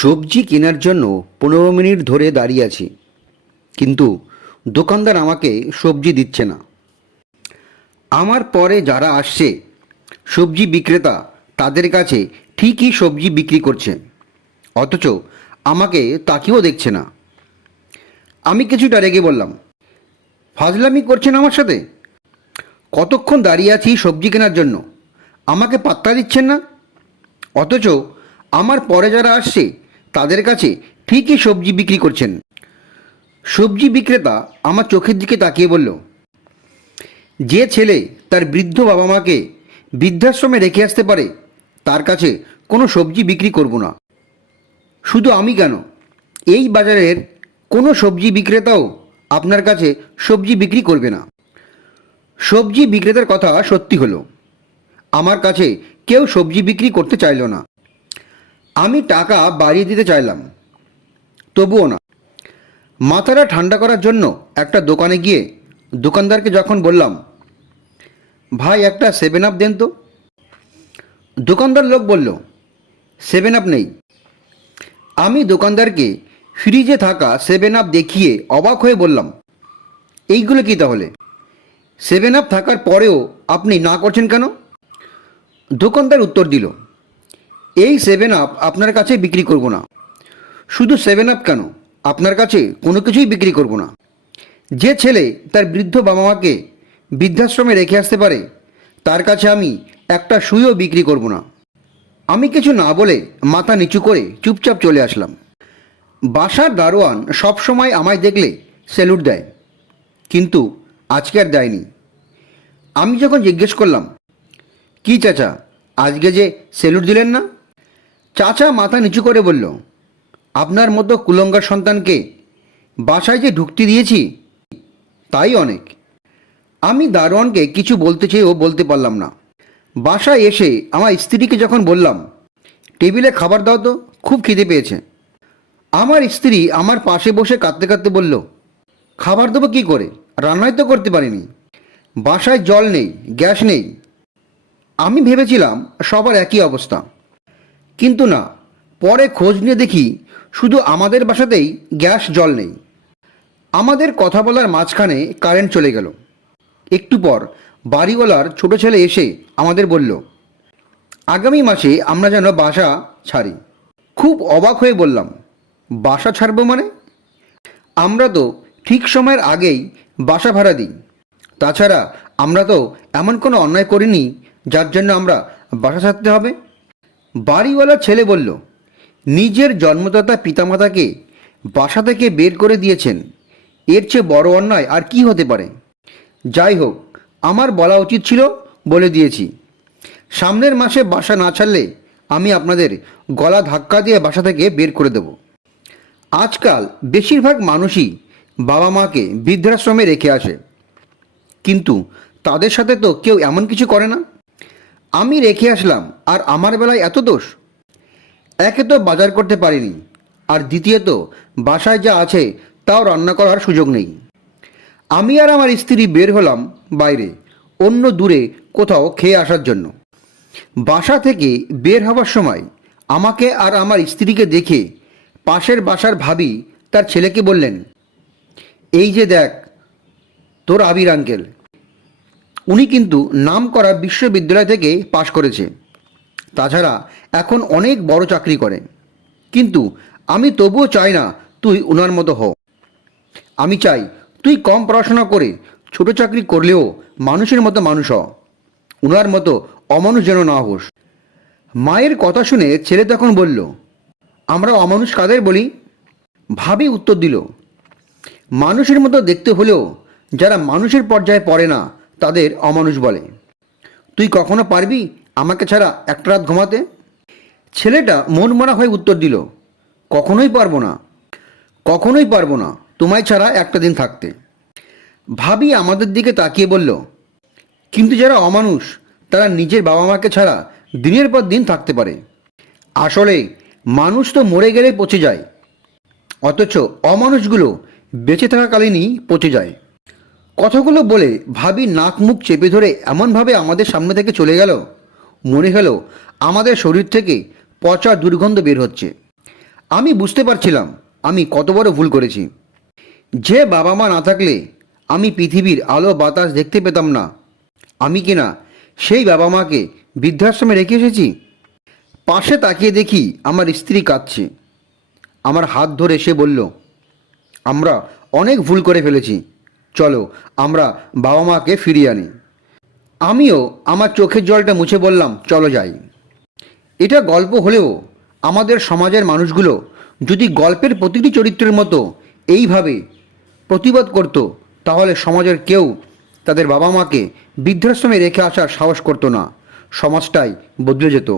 সবজি কেনার জন্য পনেরো মিনিট ধরে দাঁড়িয়ে আছি। কিন্তু দোকানদার আমাকে সবজি দিচ্ছে না। আমার পরে যারা আসছে, সবজি বিক্রেতা, তাদের কাছে ঠিকই সবজি বিক্রি করছে। অথচ আমাকে তাকেও দেখছে না। আমি কিছুটা রেগে বললাম, ফাজলামি করছেন আমার সাথে? কতক্ষণ দাঁড়িয়ে আছি সবজি কেনার জন্য? আমাকে পাত্তা দিচ্ছেন না? অথচ আমার পরে যারা আসছে তাদের কাছে ঠিকই সবজি বিক্রি করছেন। সবজি বিক্রেতা আমার চোখের দিকে তাকিয়ে বলল, যে ছেলে তার বৃদ্ধ বাবা মাকে বৃদ্ধাশ্রমে রেখে আসতে পারে, তার কাছে কোনো সবজি বিক্রি করব না। শুধু আমি কেন? এই বাজারের কোনো সবজি বিক্রেতাও আপনার কাছে সবজি বিক্রি করবে না। সবজি বিক্রেতার কথা সত্যি হলো, আমার কাছে কেউ সবজি বিক্রি করতে চাইল না। আমি টাকা বাড়িয়ে দিতে চাইলাম। তবুও না। মাথাটা ঠান্ডা করার জন্য একটা দোকানে গিয়ে দোকানদারকে যখন বললাম, ভাই, একটা সেভেন আপ দেন তো। দোকানদার লোক বলল সেভেন আপ নেই। আমি দোকানদারকে ফ্রিজে থাকা সেভেন আপ দেখিয়ে অবাক হয়ে বললাম, এইগুলো কি তাহলে? সেভেন আপ থাকার পরেও আপনি না করছেন কেন? দোকানদার উত্তর দিল এই সেভেন আপ আপনার কাছে বিক্রি করব না। শুধু সেভেন আপ কেন? আপনার কাছে কোনো কিছুই বিক্রি করব না। যে ছেলে তার বৃদ্ধ বাবা মাকে বৃদ্ধাশ্রমে রেখে আসতে পারে, তার কাছে আমি একটা সুইও বিক্রি করব না। আমি কিছু না বলে মাথা নিচু করে চুপচাপ চলে আসলাম। বাসার দারোয়ান সবসময় আমায় দেখলে স্যালুট দেয়, কিন্তু আজকে আর দেয়নি। আমি যখন জিজ্ঞেস করলাম, কি চাচা, আজকে যে স্যালুট দিলেন না? চাচা মাথা নিচু করে বলল, আপনার মতো কুলঙ্গার সন্তানকে বাসায় যে ঢুকতে দিয়েছি, তাই অনেক। আমি দারোয়ানকে কিছু বলতে চেয়েও বলতে পারলাম না। বাসায় এসে আমার স্ত্রীকে যখন বললাম, টেবিলে খাবার দাও তো, খুব খিদে পেয়েছে। আমার স্ত্রী আমার পাশে বসে কাঁদতে কাঁদতে বলল, খাবার দেবো কী করে? রান্নাই তো করতে পারিনি। বাসায় জল নেই, গ্যাস নেই। আমি ভেবেছিলাম সবার একই অবস্থা। কিন্তু না, পরে খোঁজ নিয়ে দেখি শুধু আমাদের বাসাতেই গ্যাস, জল নেই। আমাদের কথা বলার মাঝখানে কারেন্ট চলে গেল। একটু পর বাড়িওয়ালার ছোট ছেলে এসে আমাদের বলল, আগামী মাসে আমরা যেন বাসা ছাড়ি। খুব অবাক হয়ে বললাম, বাসা ছাড়বো মানে? আমরা তো ঠিক সময়ের আগেই বাসা ভাড়া দিই। তাছাড়া আমরা তো এমন কোনো অন্যায় করিনি যার জন্য আমরা বাসা ছাড়তে হবে। বাড়িওয়ালার ছেলে বলল, নিজের জন্মদাতা পিতামাতাকে বাসা থেকে বের করে দিয়েছেন। এর চেয়ে বড় অন্যায় আর কি হতে পারে? যাই হোক, আমার বলা উচিত ছিল বলে দিয়েছি। সামনের মাসে বাসা না ছাড়লে আমি আপনাদের গলা ধাক্কা দিয়ে বাসা থেকে বের করে দেব। আজকাল বেশিরভাগ মানুষই বাবা মাকে বৃদ্ধাশ্রমে রেখে আসে। কিন্তু তাদের সাথে তো কেউ এমন কিছু করে না। আমি রেখে আসলাম, আর আমার বেলায় এত দোষ? একে তো বাজার করতে পারিনি, আর দ্বিতীয়ত, বাসায় যা আছে, তাও রান্না করার সুযোগ নেই। আমি আর আমার স্ত্রী বের হলাম বাইরে, অন্য দূরে, কোথাও খেয়ে আসার জন্য। বাসা থেকে বের হওয়ার সময়, আমাকে আর আমার স্ত্রীকে দেখে, পাশের বাসার ভাবি তার ছেলেকে বললেন, এই যে দেখ, তোর আবির আঙ্কেল উনি কিন্তু নাম করা বিশ্ববিদ্যালয় থেকে পাশ করেছে। তাছাড়া এখন অনেক বড় চাকরি করে কিন্তু আমি তবুও চাই না তুই ওনার মতো হ। আমি চাই তুই কম পড়াশোনা করে ছোট চাকরি করলেও মানুষের মতো মানুষ হ। উনার মতো অমানুষ যেন না হোস। মায়ের কথা শুনে ছেলে তখন বলল, আমরা অমানুষ কাদের বলি? ভাবি উত্তর দিল, মানুষের মতো দেখতে হলেও যারা মানুষের পর্যায়ে পড়ে না তাদের অমানুষ বলে। তুই কখনো পারবি আমাকে ছাড়া একটা রাত ঘুমাতে? ছেলেটা মন মরা হয়ে উত্তর দিল, কখনোই পারব না, কখনোই পারব না তোমায় ছাড়া একটা দিন থাকতে। ভাবি আমাদের দিকে তাকিয়ে বলল, কিন্তু যারা অমানুষ, তারা নিজের বাবা মাকে ছাড়া দিনের পর দিন থাকতে পারে। আসলে মানুষ তো মরে গেলে পচে যায়, অথচ অমানুষগুলো বেঁচে থাকাকালীনই পচে যায়। কথাগুলো বলে ভাবি নাক মুখ চেপে ধরে এমনভাবে আমাদের সামনে থেকে চলে গেল। মনে হলো আমাদের শরীর থেকে পচা দুর্গন্ধ বের হচ্ছে। আমি বুঝতে পারছিলাম আমি কত বড় ভুল করেছি। যে বাবা মা না থাকলে আমি পৃথিবীর আলো বাতাস দেখতে পেতাম না। আমি কিনা সেই বাবা মাকে বৃদ্ধাশ্রমে রেখে এসেছি? পাশে তাকিয়ে দেখি আমার স্ত্রী কাঁদছে। আমার হাত ধরে সে বলল, আমরা অনেক ভুল করে ফেলেছি। চলো, আমরা বাবা মাকে ফিরিয়ে আনি। আমিও আমার চোখের জলটা মুছে বললাম, চলো যাই। এটা গল্প হলেও আমাদের সমাজের মানুষগুলো যদি গল্পের প্রতিটি চরিত্রের মতো এইভাবে প্রতিবাদ করত, তাহলে সমাজের কেউ তাদের বাবা মাকে বৃদ্ধাশ্রমে রেখে আসার সাহস করতো না। সমাজটাই বদলে যেত।